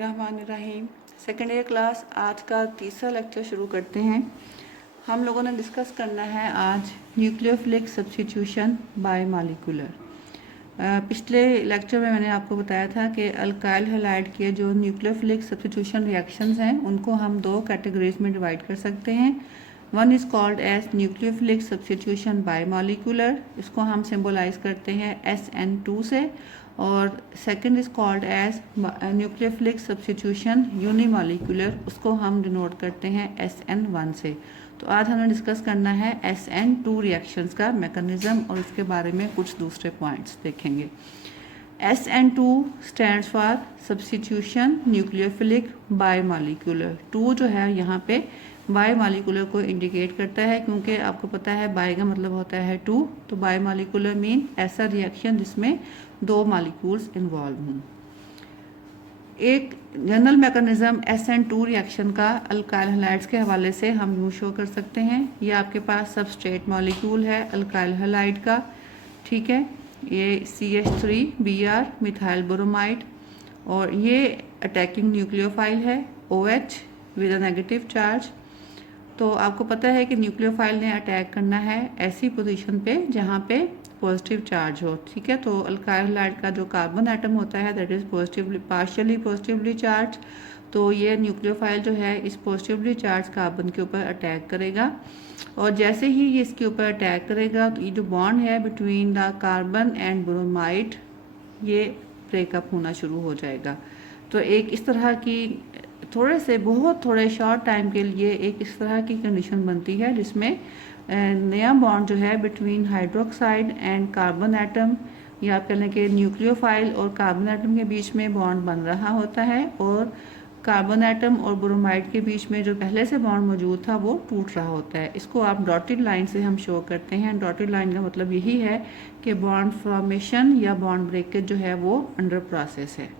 बिस्मिल्लाहिर्रहमानिर्रहीम। Second year class आज का तीसरा लेक्चर शुरू करते हैं। हम लोगों ने डिस्कस करना है आज न्यूक्लियोफिलिक सब्स्टिट्यूशन बाय मॉलिक्यूलर। पिछले लेक्चर में मैंने आपको बताया था कि अल्काइल हैलाइड के जो न्यूक्लियोफिलिक सब्स्टिट्यूशन रिएक्शंस हैं उनको हम दो कैटेगरीज में डिवाइड कर सकते हैं। One is called as nucleophilic substitution bimolecular, इसको हम सिंबलाइज करते हैं SN2 से, और second is called as nucleophilic substitution unimolecular, उसको हम डिनोट करते हैं SN1 से। तो आज हमें डिस्कस करना है SN2 रिएक्शंस का मैकेनिज्म और इसके बारे में कुछ दूसरे पॉइंट्स देखेंगे। SN2 stands for substitution nucleophilic bye molecular. 2 जो है यहाँ पे बाय मॉलिक्यूलर को इंडिकेट करता है, क्योंकि आपको पता है बाय का मतलब होता है 2, तो बाय मॉलिक्यूलर मीन ऐसा रिएक्शन जिसमें 2 मॉलिक्यूल्स इन्वॉल्व हों। एक जनरल मैकेनिज्म SN2 रिएक्शन का अल्काइल हैलाइड्स के हवाले से हम यूँ शो कर सकते हैं। ये आपके पास सबस्ट्रेट मॉलिक्यूल है अल्काइल हैलाइड का, ठीक है, ये CH3Br मिथाइल ब्रोमाइड, और ये अटैकिंग न्यूक्लियोफाइल है OH with a negative charge. तो आपको पता है कि न्यूक्लियोफाइल ने अटैक करना है ऐसी पोजीशन पे जहाँ पे पॉजिटिव चार्ज हो, ठीक है। तो अल्काइल हैलाइड का जो कार्बन एटम होता है that is positively partially positively charge, तो ये न्यूक्लियोफाइल जो है इस पॉजिटिवली चार्ज कार्बन के ऊपर अटैक करेगा, और जैसे ही ये इसके ऊपर अटैक करेगा तो ये जो बॉन्ड है between the carbon and bromide ये ब्रेकअप होना शुरू हो जाएगा। तो एक इस तरह की बहुत थोड़े शॉर्ट टाइम के लिए एक इस तरह की कंडीशन बनती है जिसमें नया बॉन्ड जो है between hydroxide and carbon atom, या आप कह लें कि न्यूक्लियोफाइल और कार्बन एटम के बीच में बॉन्ड बन रहा होता है, और कार्बन एटम और ब्रोमाइड के बीच में जो पहले से बॉन्ड मौजूद था वो टूट रहा होता है। इसको आप डॉटेड लाइन से हम शो करते हैं। डॉटेड लाइन का मतलब यही है कि बॉन्ड फॉर्मेशन या बॉन्ड ब्रेकेज जो है वो अंडर प्रोसेस है।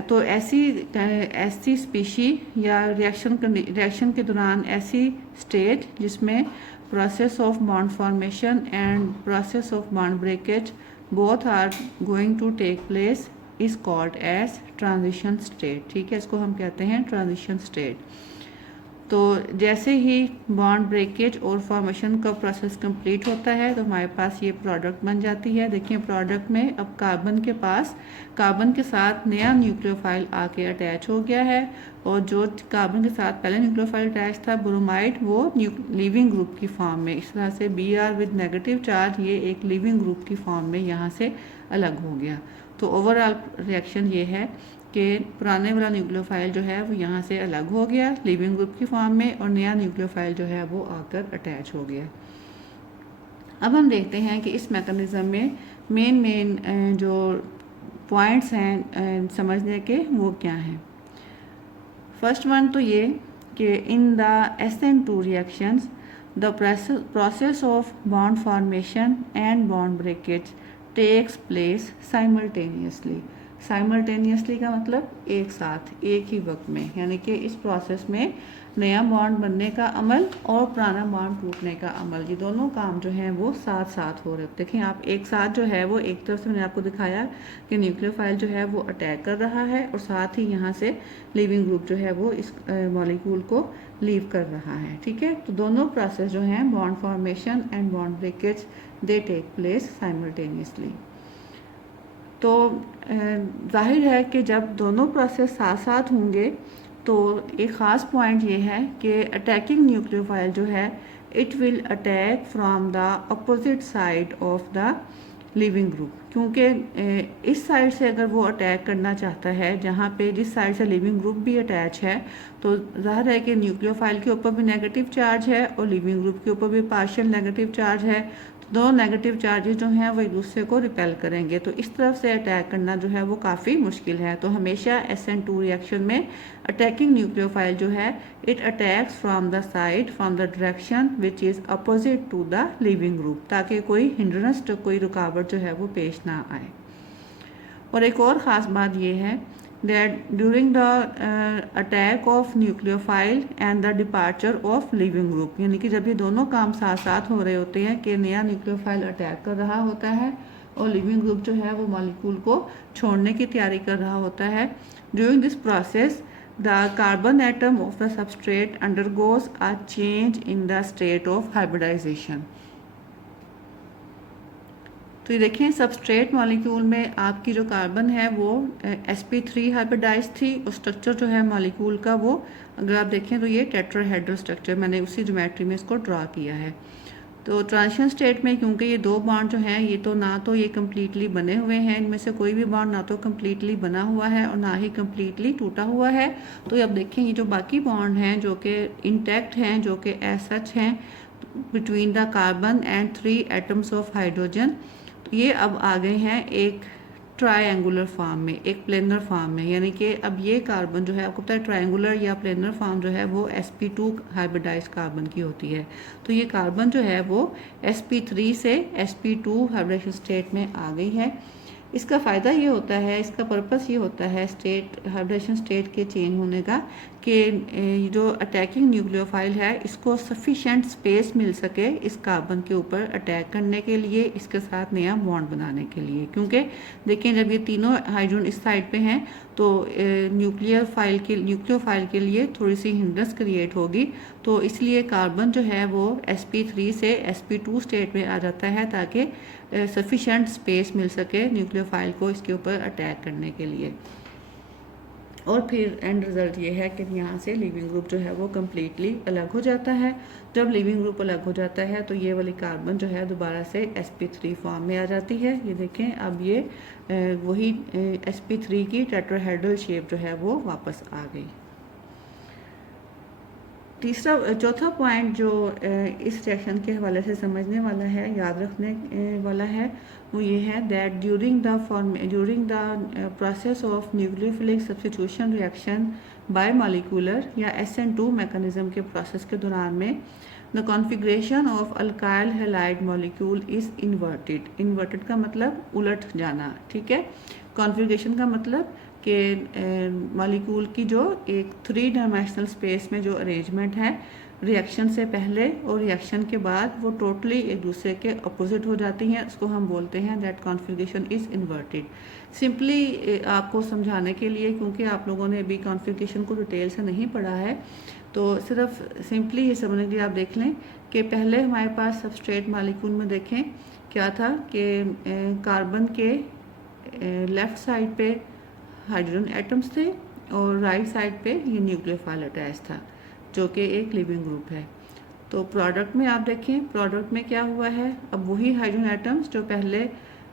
तो ऐसी स्पीशी या रिएक्शन के दौरान ऐसी स्टेज जिसमें process of bond formation and process of bond breakage both are going to take place is called as transition state, ठीक है, इसको हम कहते हैं ट्रांजिशन स्टेट। तो जैसे ही बॉन्ड ब्रेकेज और फॉर्मेशन का प्रोसेस कंप्लीट होता है तो हमारे पास ये प्रोडक्ट बन जाती है। देखिए प्रोडक्ट में अब कार्बन के साथ नया न्यूक्लियोफाइल आके अटैच हो गया है, और जो कार्बन के साथ पहले न्यूक्लियोफाइल अटैच था ब्रोमाइड, वो लिविंग ग्रुप की फॉर्म में, इस तरह से Br विद नेगेटिव चार्ज ये एक लिविंग ग्रुप की फॉर्म में यहाँ से अलग हो गया। तो ओवरऑल रिएक्शन ये है कि पुराने वाला न्यूक्लियोफाइल जो है वो यहाँ से अलग हो गया लिविंग ग्रुप की फॉर्म में, और नया न्यूक्लियोफाइल जो है वो आकर अटैच हो गया। अब हम देखते हैं कि इस मैकेनिज्म में मेन जो पॉइंट्स हैं समझने के वो क्या हैं। फर्स्ट वन तो ये कि in the SN2 reactions the process of bond formation and bond breakage takes place simultaneously. Simultaneously का मतलब एक साथ एक ही वक्त में, यानी कि इस प्रोसेस में नया बॉन्ड बनने का अमल और पुराना बॉन्ड टूटने का अमल, ये दोनों काम जो हैं वो साथ साथ हो रहे हैं। देखिए आप एक साथ जो है वो एक तरफ से मैंने आपको दिखाया कि न्यूक्लियोफाइल जो है वो अटैक कर रहा है, और साथ ही यहाँ से लिविंग ग्रुप जो है वो इस मॉलिक्यूल को लीव कर रहा है, ठीक है। तो दोनों प्रोसेस जो हैं bond formation and bond breakage they take place simultaneously. तो जाहिर है कि जब दोनों प्रोसेस साथ साथ होंगे तो एक ख़ास पॉइंट ये है कि अटैकिंग न्यूक्लियोफाइल जो है it will attack from the opposite side of the leaving group, क्योंकि इस साइड से अगर वो अटैक करना चाहता है जहाँ पे जिस साइड से लिविंग ग्रुप भी अटैच है, तो ज़ाहिर है कि न्यूक्लियोफाइल के ऊपर भी नेगेटिव चार्ज है और लिविंग ग्रुप के ऊपर भी पार्शियल नेगेटिव चार्ज है, तो दो नेगेटिव चार्जेस जो हैं वो एक दूसरे को रिपेल करेंगे, तो इस तरफ से अटैक करना जो है वो काफ़ी मुश्किल है। तो हमेशा SN2 रिएक्शन में अटैकिंग न्यूक्लियोफाइल जो है it attacks from the side from the direction which is opposite to the leaving group, ताकि कोई हिंड्रेंस कोई रुकावट जो है वो पेश ना आए। और एक और ख़ास बात ये है that during the attack of nucleophile and the departure of living group, यानी कि जब ये दोनों काम साथ साथ हो रहे होते हैं कि नया न्यूक्लियोफाइल अटैक कर रहा होता है और लिविंग ग्रुप जो है वो मॉलिक्यूल को छोड़ने की तैयारी कर रहा होता है, during this process the carbon atom of the substrate undergoes a change in the state of hybridization. तो ये देखें सबस्ट्रेट मॉलिक्यूल में आपकी जो कार्बन है वो sp3 हाइब्रिडाइज थी और स्ट्रक्चर जो है मॉलिक्यूल का वो अगर आप देखें तो ये टेट्राहेड्रल स्ट्रक्चर मैंने उसी ज्योमेट्री में इसको ड्रा किया है। तो ट्रांजिशन स्टेट में क्योंकि ये दो बॉन्ड जो हैं ये तो ना तो ये कम्प्लीटली बने हुए हैं, इनमें से कोई भी बॉन्ड ना तो कम्प्लीटली बना हुआ है और ना ही कम्प्लीटली टूटा हुआ है। तो अब देखें ये जो बाकी बॉन्ड हैं जो कि इंटैक्ट हैं, जो कि एज सच हैं between the carbon and 3 atoms of hydrogen, तो ये अब आ गए हैं एक ट्रायंगुलर फॉर्म में, एक प्लेनर फॉर्म में, यानी कि अब ये कार्बन जो है आपको पता है ट्रायंगुलर या प्लेनर फॉर्म जो है वो sp2 हाइब्रिडाइज्ड कार्बन की होती है। तो ये कार्बन जो है वो sp3 से sp2 हाइब्रिडाइजेशन स्टेट में आ गई है। इसका फ़ायदा ये होता है, इसका पर्पस ये होता है स्टेट हाइब्रिडेशन स्टेट के चेंज होने का कि जो अटैकिंग न्यूक्लियोफाइल है इसको सफिशेंट स्पेस मिल सके इस कार्बन के ऊपर अटैक करने के लिए, इसके साथ नया बॉन्ड बनाने के लिए। क्योंकि देखें जब ये तीनों हाइड्रोजन इस साइड पे हैं तो न्यूक्लियोफाइल के लिए थोड़ी सी हिंड्रेंस क्रिएट होगी, तो इसलिए कार्बन जो है वो sp3 से sp2 स्टेट में आ जाता है ताकि सफिशेंट स्पेस मिल सके न्यूक्लियोफाइल को इसके ऊपर अटैक करने के लिए। और फिर एंड रिज़ल्ट ये है कि यहाँ से लिविंग ग्रुप जो है वो कम्प्लीटली अलग हो जाता है। जब लिविंग ग्रुप अलग हो जाता है तो ये वाली कार्बन जो है दोबारा से sp3 फॉर्म में आ जाती है। ये देखें अब ये वही sp3 की टेट्राहेड्रल शेप जो है वो वापस आ गई। चौथा पॉइंट जो इस रिएक्शन के हवाले से समझने वाला है, याद रखने वाला है, वो ये है that during the process of nucleophilic substitution reaction bye molecular या SN2 मैकेनिज्म के प्रोसेस के दौरान में the configuration of alkyl halide molecule is inverted. Inverted का मतलब उलट जाना, ठीक है। कॉन्फ़िगरेशन का मतलब कि मॉलिक्यूल की जो एक 3 डायमेंशनल स्पेस में जो अरेंजमेंट है रिएक्शन से पहले और रिएक्शन के बाद वो टोटली एक दूसरे के अपोजिट हो जाती हैं, उसको हम बोलते हैं that configuration is inverted. Simply आपको समझाने के लिए, क्योंकि आप लोगों ने अभी कॉन्फ़िगरेशन को डिटेल से नहीं पढ़ा है, तो सिर्फ सिंपली ये समझने के लिए आप देख लें कि पहले हमारे पास सबस्ट्रेट मॉलिक्यूल में देखें क्या था कि कार्बन के लेफ़्ट साइड पे हाइड्रोजन एटम्स थे और राइट साइड पे ये न्यूक्लियोफाइल अटैच था जो कि एक लिविंग ग्रुप है। तो प्रोडक्ट में आप देखें, प्रोडक्ट में क्या हुआ है, अब वही हाइड्रोजन एटम्स जो पहले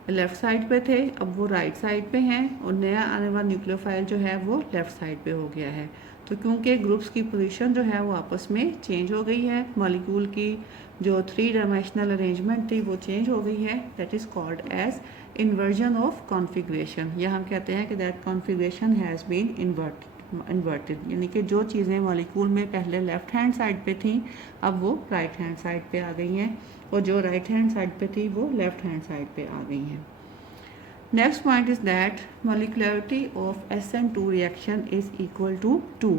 लेफ़्ट साइड पे थे अब वो राइट साइड पे हैं और नया आने वाला न्यूक्लियोफाइल जो है वो लेफ़्ट साइड पे हो गया है। तो क्योंकि ग्रुप्स की पोजीशन जो है वो आपस में चेंज हो गई है, मॉलिक्यूल की जो 3 डायमेंशनल अरेंजमेंट थी वो चेंज हो गई है, that is called as inversion of configuration, या हम कहते हैं कि that configuration has been inverted, यानी कि जो चीज़ें मॉलिक्यूल में पहले लेफ़्ट हैंड साइड पे थी अब वो राइट हैंड साइड पे आ गई हैं और जो राइट हैंड साइड पे थी वो लेफ़्ट हैंड साइड पे आ गई हैं। Next point is that molecularity of SN2 reaction is equal to 2।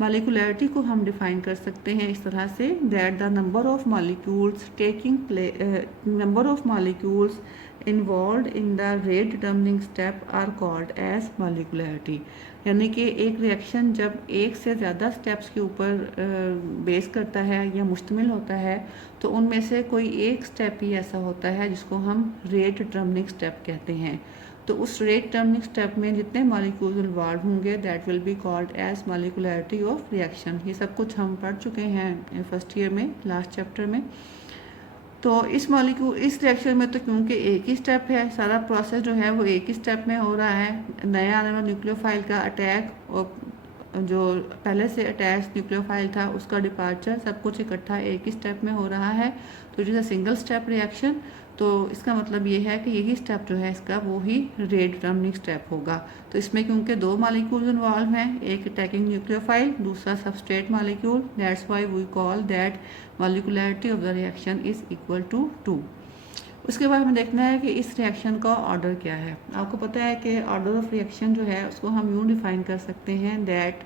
Molecularity को हम डिफाइन कर सकते हैं इस तरह से that the number of molecules involve in the rate determining step are called as molecularity, यानी कि एक रिएक्शन जब एक से ज़्यादा स्टेप्स के ऊपर बेस करता है या मुश्तमिल होता है तो उनमें से कोई एक स्टेप ही ऐसा होता है जिसको हम रेट डिटर्मिनिंग स्टेप कहते हैं। तो उस रेट डिटर्मिनिंग स्टेप में जितने मॉलिक्यूल्स इन्वॉल्व होंगे that will be called as molecularity of reaction. ये सब कुछ हम पढ़ चुके हैं फर्स्ट ईयर में, लास्ट चैप्टर में। तो इस रिएक्शन में तो क्योंकि एक ही स्टेप है, सारा प्रोसेस जो है वो एक ही स्टेप में हो रहा है, नया आने वाला न्यूक्लियोफाइल का अटैक और जो पहले से अटैच न्यूक्लियोफाइल था उसका डिपार्चर, सब कुछ इकट्ठा एक ही स्टेप में हो रहा है। तो it is a single step reaction. तो इसका मतलब ये है कि यही स्टेप जो है इसका वो ही रेट डिटर्मिनिंग स्टेप होगा। तो इसमें क्योंकि 2 मॉलिक्यूल्स इन्वॉल्व हैं, एक अटैकिंग न्यूक्लियोफाइल दूसरा substrate molecule, that's why we call that molecularity of the reaction is equal to 2। उसके बाद हमें देखना है कि इस रिएक्शन का ऑर्डर क्या है। आपको पता है कि ऑर्डर ऑफ रिएक्शन जो है उसको हम यूँ डिफाइन कर सकते हैं that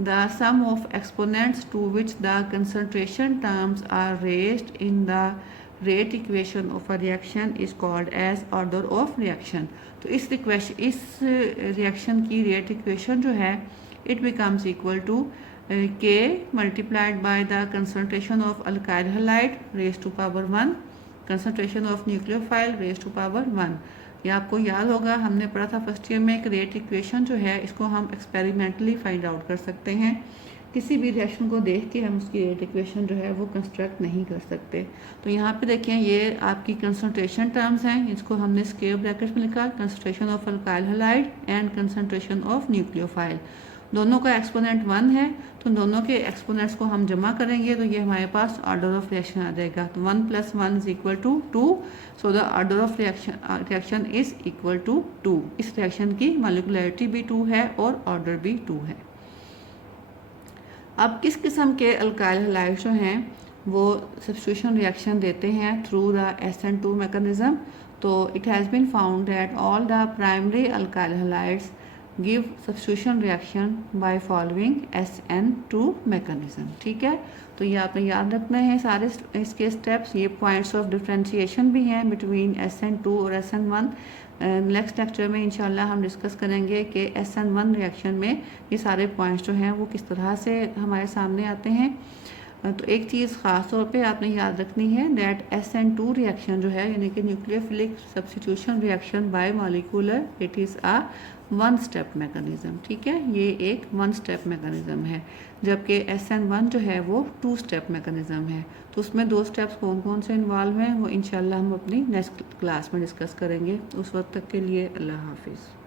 the sum of exponents to which the concentration terms are raised in the rate equation of a reaction is called as order of reaction. तो इस रिएक्शन की रेट इक्वेशन जो है it becomes equal to K multiplied by the concentration of alkyl halide raised to power 1, concentration of nucleophile raised to power 1। ये आपको याद होगा, हमने पढ़ा था फर्स्ट ईयर में एक रेट इक्वेशन जो है इसको हम एक्सपेरिमेंटली फाइंड आउट कर सकते हैं। किसी भी रिएक्शन को देख के हम उसकी रेट इक्वेशन जो है वो कंस्ट्रक्ट नहीं कर सकते। तो यहाँ पे देखें, ये आपकी कंसंट्रेशन टर्म्स हैं, इसको हमने स्क्वायर ब्रैकेट में लिखा, concentration of alkyl halide and concentration of nucleophile. दोनों का एक्सपोनेंट 1 है, तो दोनों के एक्सपोनेंट्स को हम जमा करेंगे तो ये हमारे पास ऑर्डर ऑफ रिएक्शन आ जाएगा। तो 1 + 1 is equal to 2, so the order of reaction is equal to 2। इस रिएक्शन की मॉलिक्यूलरिटी भी 2 है और ऑर्डर भी 2 है। अब किस किस्म के अल्काइल हैलाइड्स जो हैं वो सब्स्टिट्यूशन रिएक्शन देते हैं थ्रू द SN2 मैकेनिज्म। तो it has been found that all the primary alkyl halides give substitution reaction by following SN2 mechanism. ठीक है, तो ये आपने याद रखना है सारे इसके स्टेप्स। ये पॉइंट्स ऑफ डिफरेंशिएशन भी हैं बिटवीन SN2 और SN1। नेक्स्ट लेक्चर में इंशाल्लाह हम डिस्कस करेंगे कि SN1 रिएक्शन में ये सारे पॉइंट्स जो हैं वो किस तरह से हमारे सामने आते हैं। तो एक चीज़ ख़ास तौर पे आपने याद रखनी है दैट SN2 रिएक्शन जो है यानी कि nucleophilic substitution reaction bye molecular, it is a 1 step mechanism. ठीक है, ये एक 1 स्टेप मैकेनिज्म है, जबकि SN1 जो है वो 2 स्टेप मैकेनिज्म है। तो उसमें 2 स्टेप्स कौन कौन से इन्वॉल्व हैं वो इंशाल्लाह हम अपनी नेक्स्ट क्लास में डिस्कस करेंगे। उस वक्त तक के लिए अल्लाह हाफिज़।